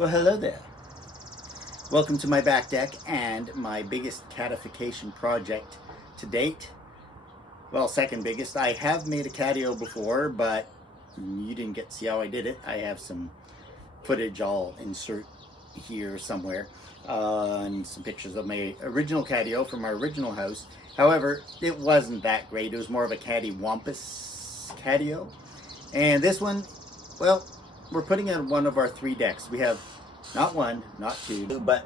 Well, hello there. Welcome to my back deck and my biggest catification project to date. Well, second biggest. I have made a catio before, but you didn't get to see how I did it. I have some footage I'll insert here somewhere, and some pictures of my original catio from our original house. However, it wasn't that great. It was more of a cattywampus catio. And this one, well, we're putting it on one of our 3 decks. We have not 1, not 2, but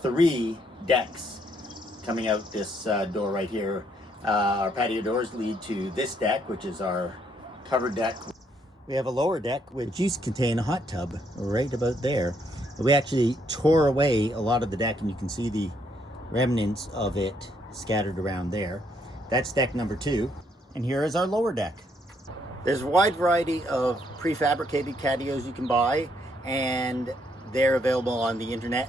3 decks coming out this door right here. Our patio doors lead to this deck, which is our covered deck. We have a lower deck which used to contain a hot tub right about there. We actually tore away a lot of the deck, and you can see the remnants of it scattered around there. That's deck number 2. And here is our lower deck. There's a wide variety of prefabricated catios you can buy, and they're available on the internet,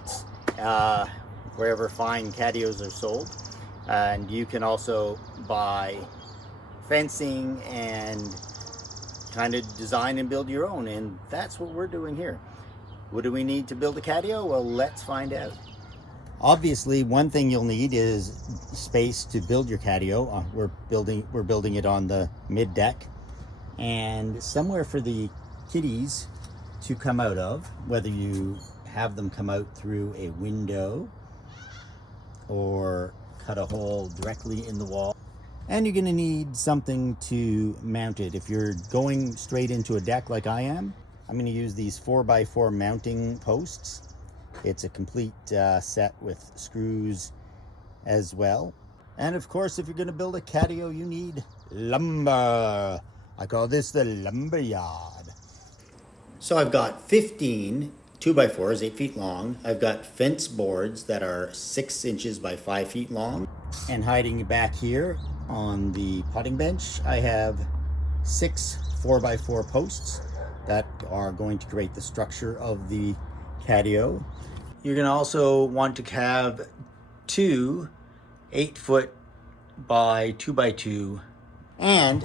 wherever fine catios are sold. And you can also buy fencing and kind of design and build your own, and that's what we're doing here. What do we need to build a catio? Well, let's find out. Obviously, one thing you'll need is space to build your catio. We're building it on the mid deck, and somewhere for the kitties to come out of, whether you have them come out through a window or cut a hole directly in the wall. And you're going to need something to mount it. If you're going straight into a deck like I am, I'm going to use these 4x4 mounting posts. It's a complete set with screws as well. And of course, if you're going to build a catio, you need lumber. I call this the lumber yard. So I've got 15 2x4s, 8 feet long. I've got fence boards that are 6 inches by 5 feet long. And hiding back here on the potting bench, I have 6 4x4 posts that are going to create the structure of the catio. You're going to also want to have 2 8-foot by 2x2, and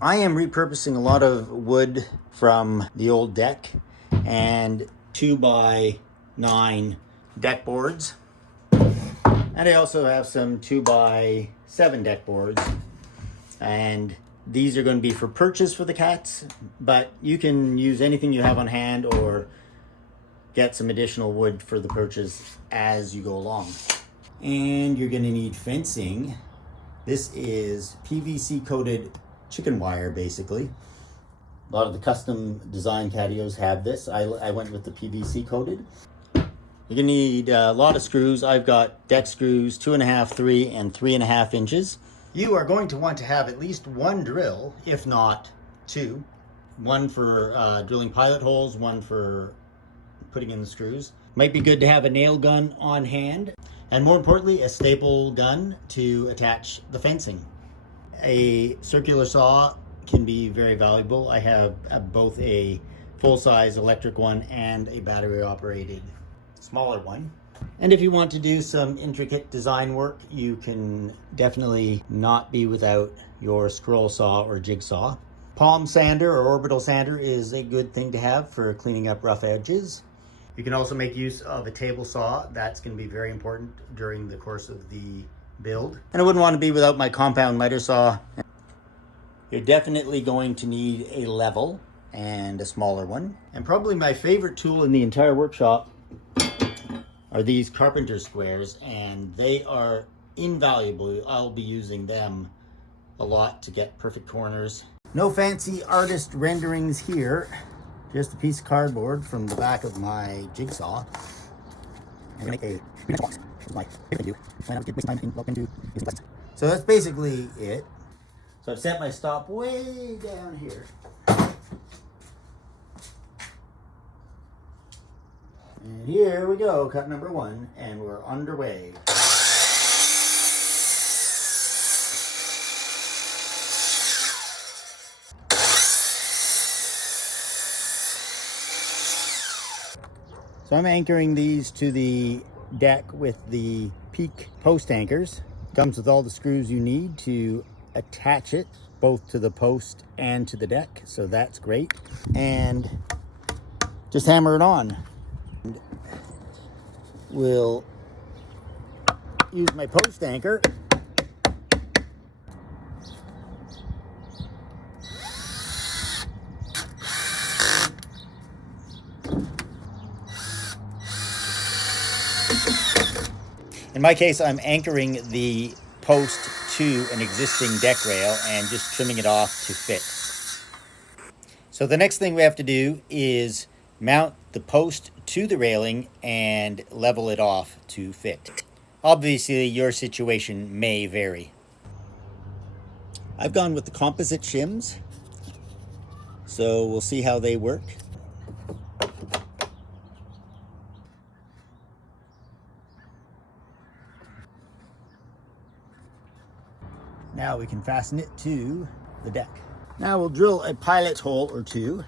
I am repurposing a lot of wood from the old deck and 2x9 deck boards. And I also have some 2x7 deck boards. And these are going to be for purchase for the cats, but you can use anything you have on hand or get some additional wood for the purchase as you go along. And you're going to need fencing. This is PVC coated chicken wire, basically. A lot of the custom design catios have this. I went with the PVC coated. You're gonna need a lot of screws. I've got deck screws, 2.5, 3, and 3.5 inches. You are going to want to have at least 1 drill, if not 2. 1 for drilling pilot holes, 1 for putting in the screws. Might be good to have a nail gun on hand, and more importantly, a staple gun to attach the fencing. A circular saw can be very valuable. I have both a full-size electric one and a battery-operated smaller one. And if you want to do some intricate design work, you can definitely not be without your scroll saw or jigsaw. Palm sander or orbital sander is a good thing to have for cleaning up rough edges. You can also make use of a table saw. That's going to be very important during the course of the build. And I wouldn't want to be without my compound miter saw. You're definitely going to need a level and a smaller one. And probably my favorite tool in the entire workshop are these carpenter squares, and they are invaluable. I'll be using them a lot to get perfect corners. No fancy artist renderings here, just a piece of cardboard from the back of my jigsaw. I'm gonna make a box. That's my favorite thing to do when I was wasting time in looking into these places. So that's basically it. So I've set my stop way down here. And here we go, cut number 1, and we're underway. So I'm anchoring these to the deck with the peak post anchors. Comes with all the screws you need to attach it both to the post and to the deck, so that's great. And just hammer it on. And we'll use my post anchor. In my case, I'm anchoring the post to an existing deck rail and just trimming it off to fit. So the next thing we have to do is mount the post to the railing and level it off to fit. Obviously, your situation may vary. I've gone with the composite shims, so we'll see how they work. Now we can fasten it to the deck. Now we'll drill a pilot hole or two.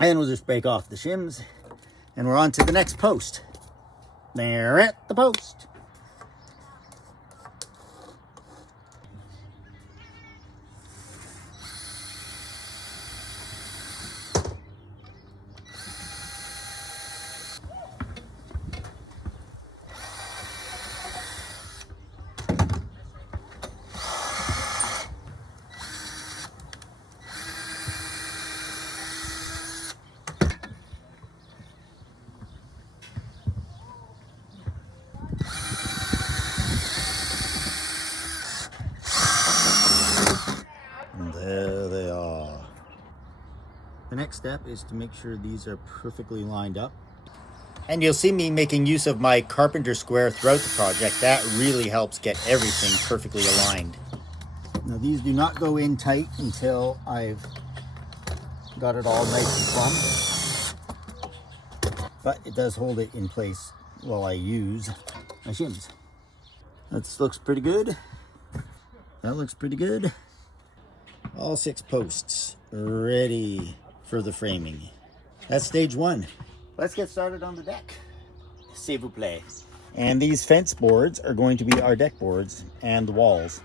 And we'll just break off the shims and we're on to the next post. There at the post. There they are. The next step is to make sure these are perfectly lined up. And you'll see me making use of my carpenter square throughout the project. That really helps get everything perfectly aligned. Now these do not go in tight until I've got it all nice and plumb. But it does hold it in place while I use my shims. That looks pretty good. That looks pretty good. All 6 posts ready for the framing. That's stage 1. Let's get started on the deck. S'il vous plaît. And these fence boards are going to be our deck boards and the walls.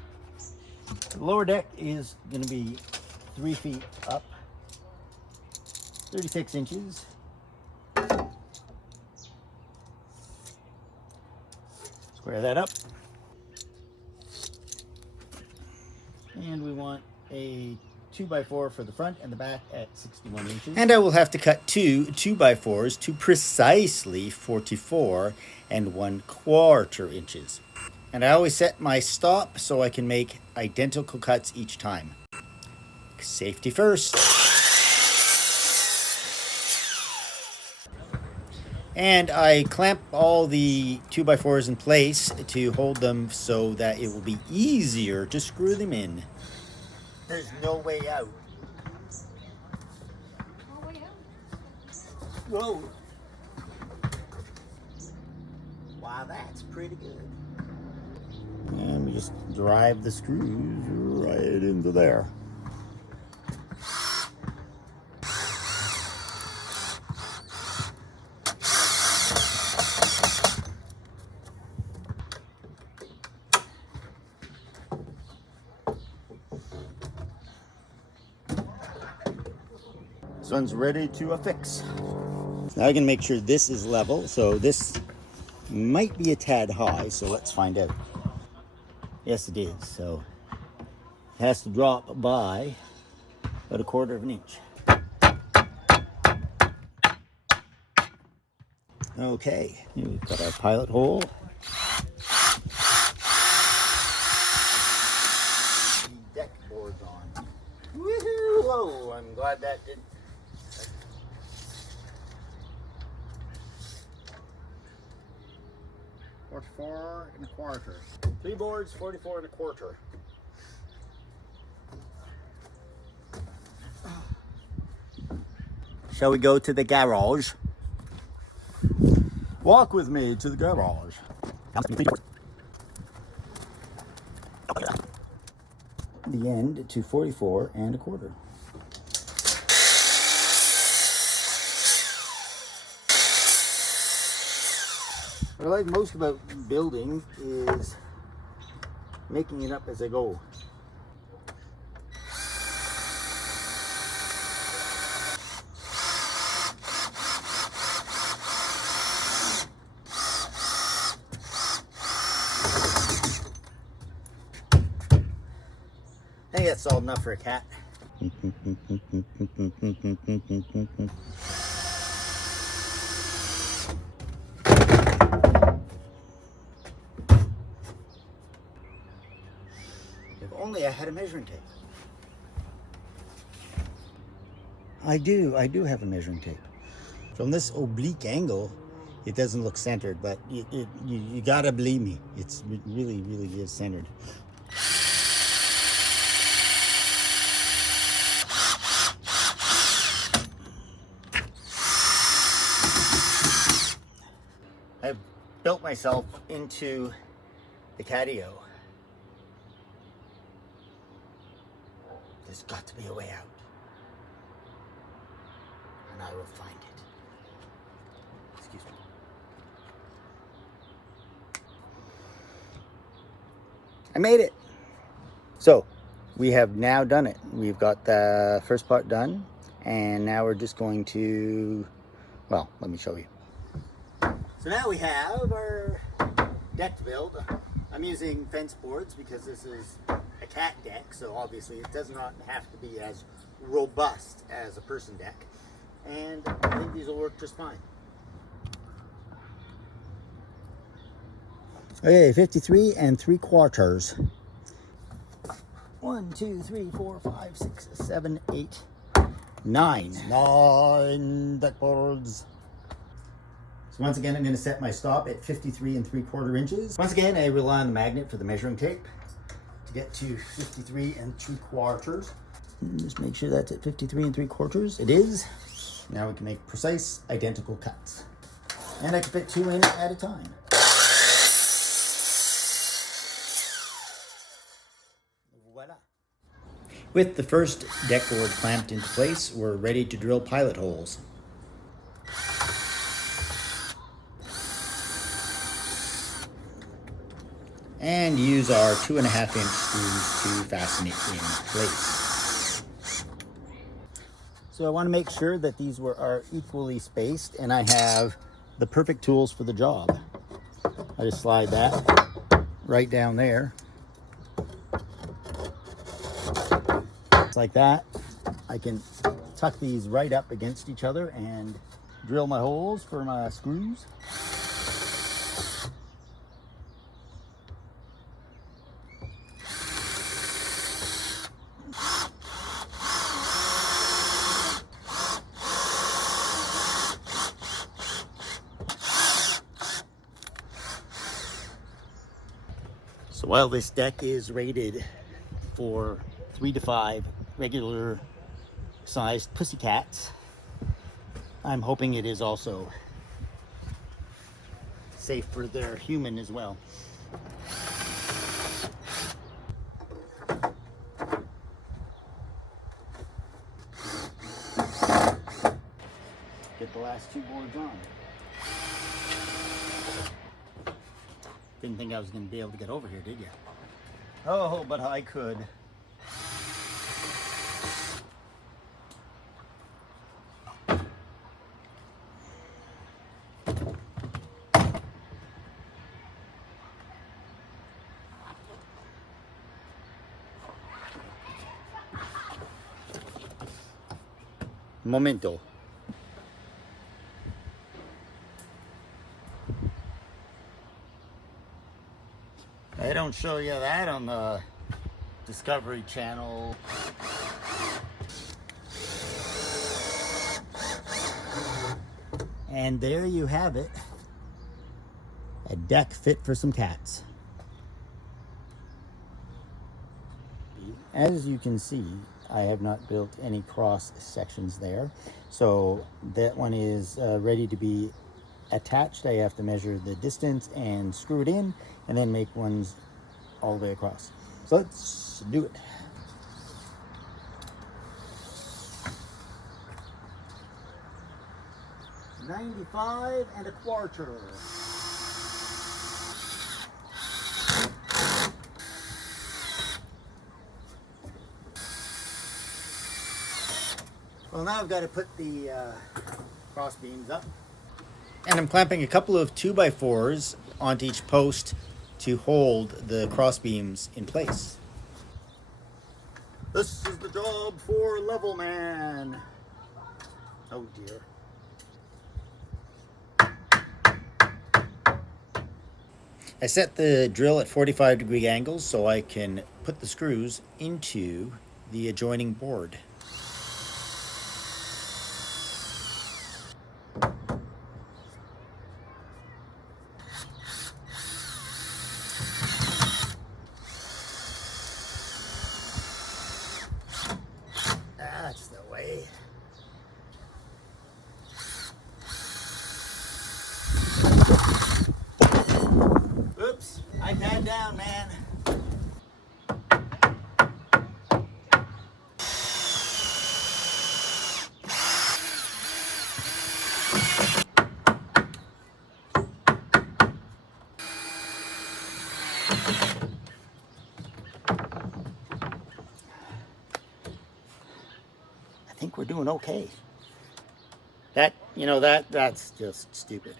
The lower deck is going to be 3 feet up, 36 inches. Square that up. And we want a 2x4 for the front and the back at 61 inches. And I will have to cut 2 2x4s to precisely 44 1/4 inches. And I always set my stop so I can make identical cuts each time. Safety first. And I clamp all the 2x4s in place to hold them so that it will be easier to screw them in. There's no way out. No way out. Whoa. Wow, that's pretty good. And we just drive the screws right into there. This one's ready to affix. Now I can make sure this is level, so this might be a tad high, so let's find out. Yes, it is, so it has to drop by about 1/4 inch. Okay, here we've got our pilot hole. The deck board's on. Woohoo! Whoa, I'm glad that didn't. 44 1/4. 3 boards, 44 1/4. Shall we go to the garage? Walk with me to the garage. The end to 44 1/4. What I like most about building is making it up as I go. I think that's solid enough for a cat. If only I had a measuring tape. I do have a measuring tape. From this oblique angle, it doesn't look centered, but you gotta believe me, it really is centered. I've built myself into the Catio. There's got to be a way out. And I will find it. Excuse me. I made it. So, we have now done it. We've got the first part done. And now we're just going to, well, let me show you. So now we have our deck to build. I'm using fence boards because this is a cat deck, so obviously it does not have to be as robust as a person deck. And I think these will work just fine. Okay, 53 3/4. 1, 2, 3, 4, 5, 6, 7, 8, 9. 9 deck boards. So once again, I'm going to set my stop at 53 3/4 inches. Once again, I rely on the magnet for the measuring tape to get to 53 3/4. Just make sure that's at 53 3/4. It is. Now we can make precise, identical cuts. And I can fit 2 in at a time. Voila. With the first deck board clamped into place, we're ready to drill pilot holes. And use our 2.5-inch screws to fasten it in place. So I want to make sure that these are equally spaced, and I have the perfect tools for the job. I just slide that right down there. Just like that. I can tuck these right up against each other and drill my holes for my screws. So while this deck is rated for 3 to 5 regular sized pussycats, I'm hoping it is also safe for their human as well. Get the last 2 boards on. Didn't think I was going to be able to get over here, did you? Oh, but I could. Momento. They don't show you that on the Discovery Channel. And there you have it. A deck fit for some cats. As you can see, I have not built any cross sections there. So that one is ready to be attached. I have to measure the distance and screw it in, and then make ones all the way across. So let's do it. $95 1/4. Well, now I've got to put the cross beams up. And I'm clamping a couple of 2x4s onto each post to hold the cross beams in place. This is the job for Level Man. Oh dear. I set the drill at 45-degree angles so I can put the screws into the adjoining board. That's the way. Oops, iPad down, man. I think we're doing okay. That's just stupid.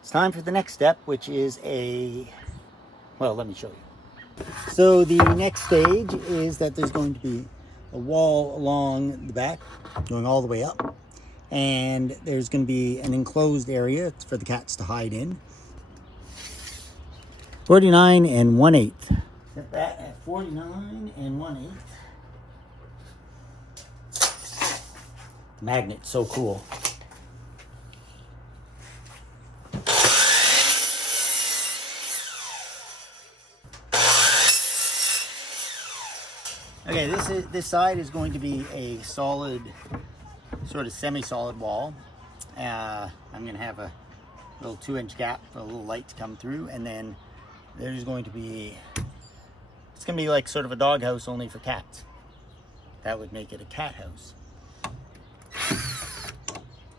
It's time for the next step, which is well, let me show you. So the next stage is that there's going to be a wall along the back, going all the way up. And there's going to be an enclosed area for the cats to hide in. 49 1/8. Set that at 49 1/8. Magnet's so cool. Okay, this side is going to be a solid, sort of semi-solid wall. I'm going to have a little 2-inch gap for a little light to come through, and then there's going to be, it's going to be like sort of a dog house only for cats. That would make it a cat house.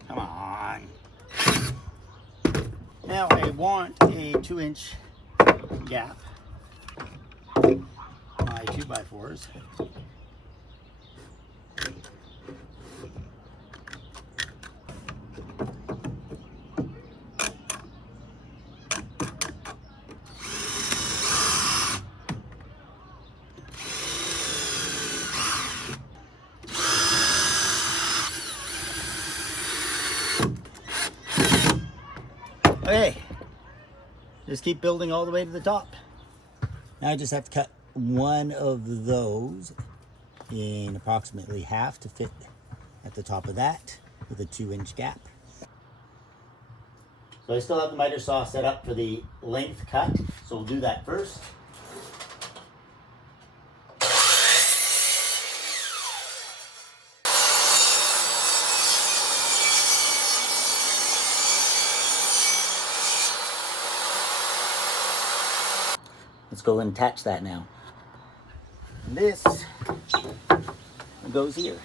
Come on. Now I want a 2-inch gap. My 2x4s. Okay, just keep building all the way to the top. Now I just have to cut one of those in approximately half to fit at the top of that with a 2-inch gap. So I still have the miter saw set up for the length cut, so we'll do that first. Let's go and attach that now. And this goes here.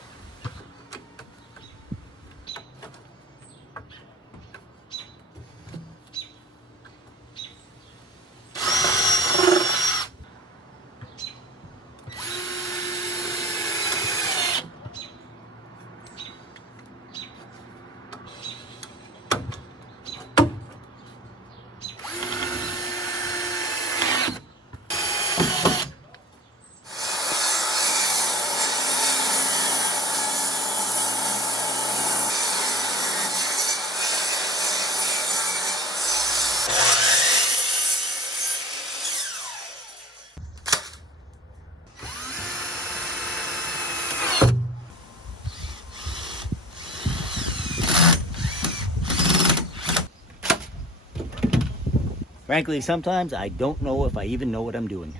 Frankly, sometimes I don't know if I even know what I'm doing.